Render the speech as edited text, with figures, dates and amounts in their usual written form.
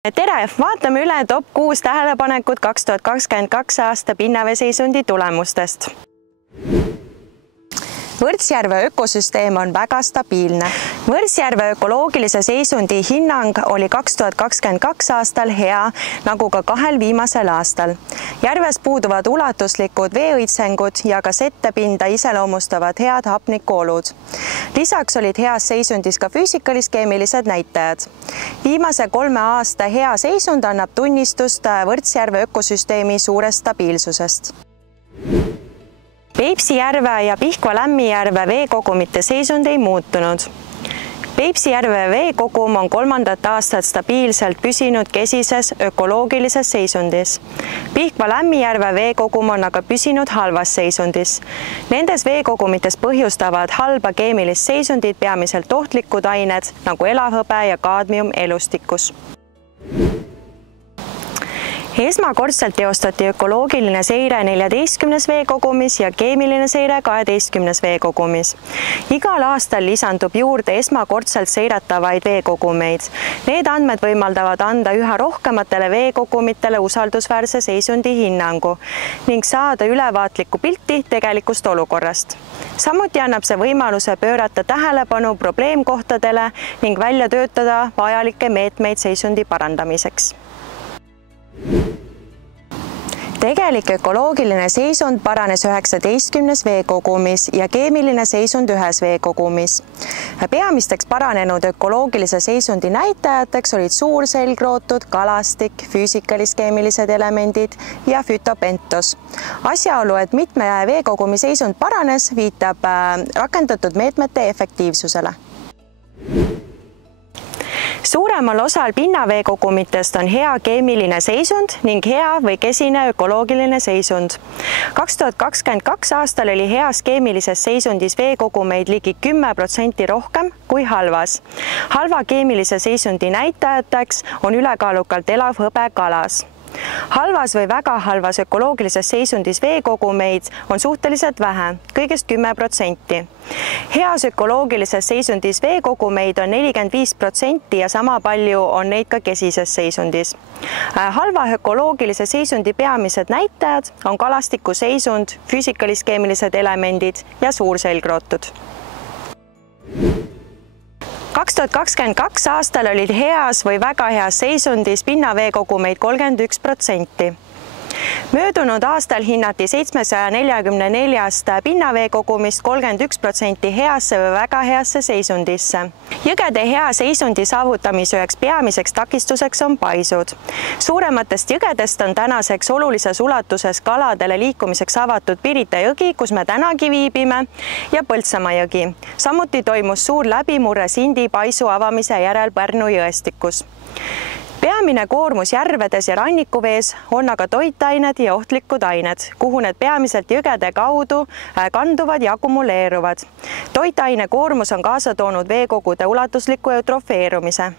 Tere! Vaatame üle top 6 tähelepanekut 2022 aasta pinnaveeseisundi tulemustest. Võrtsjärve ökosüsteem on väga stabiilne. Võrtsjärve ökoloogilise seisundi hinnang oli 2022 aastal hea, nagu ka 2 viimasel aastal. Järves puuduvad ulatuslikud veeõitsengud ja ka settepinda iseloomustavad head hapnikuolud. Lisaks olid heas seisundis ka füüsikalis-keemilised näitajad. Viimase 3 aasta hea seisund annab tunnistust Võrtsjärve ökosüsteemi suurest stabiilsusest. Peipsi järve ja Pihkva Lämmijärve veekogumite seisund ei muutunud. Peipsi järve veekogum on 3. aastat stabiilselt püsinud kesises ökoloogilises seisundis. Pihkva Lämmijärve veekogum on aga püsinud halvas seisundis. Nendes veekogumites põhjustavad halba keemilist seisundit peamiselt ohtlikud ained nagu elavhõbe ja kaadmium elustikus. Esmakordselt teostati ökoloogiline seire 14 veekogumis ja keemiline seire 12 veekogumis. Igal aastal lisandub juurde esmakordselt seiratavaid veekogumeid. Need andmed võimaldavad anda üha rohkematele veekogumitele usaldusväärse seisundi hinnangu ning saada ülevaatlikku pilti tegelikust olukorrast. Samuti annab see võimaluse pöörata tähelepanu probleemkohtadele ning välja töötada vajalikke meetmeid seisundi parandamiseks. Tegelik ökoloogiline seisund paranes 19 veekogumis ja keemiline seisund 1 veekogumis. Peamisteks paranenud ökoloogilise seisundi näitajateks olid suurselgrootud, kalastik, füüsikalis-keemilised elemendid ja fütopentos. Asjaolu, et mitme veekogumi seisund paranes, viitab rakendatud meetmete efektiivsusele. Suuremal osal pinnaveekogumitest on hea keemiline seisund ning hea või kesine ökoloogiline seisund. 2022 aastal oli heas keemilises seisundis veekogumeid ligi 10% rohkem kui halvas. Halva keemilise seisundi näitajateks on ülekaalukalt elavhõbe kalas. Halvas või väga halvas ökoloogilises seisundis veekogumeid on suhteliselt vähe, kõigest 10%. Heas ökoloogilises seisundis veekogumeid on 45% ja sama palju on neid ka kesises seisundis. Halva ökoloogilise seisundi peamised näitajad on kalastiku seisund, füüsikalis-keemilised elemendid ja suurselgrootud. 2022 aastal olid heas või väga heas seisundis pinnaveekogumeid 31%. Möödunud aastal hinnati 744 pinnaveekogumist 31% heasse või väga heasse seisundisse. Jõgede hea seisundi saavutamise üheks peamiseks takistuseks on paisud. Suurematest jõgedest on tänaseks olulises ulatuses kaladele liikumiseks avatud Pirita jõgi, kus me tänagi viibime, ja Põltsamaa jõgi. Samuti toimus suur läbimurre Sindi paisu avamise järel Pärnu jõestikus. Peamine koormus järvedes ja rannikuvees on aga toitained ja ohtlikud ained, kuhu need peamiselt jõgede kaudu kanduvad ja akumuleeruvad. Toitaine koormus on kaasa toonud veekogude ulatusliku eutrofeerumise.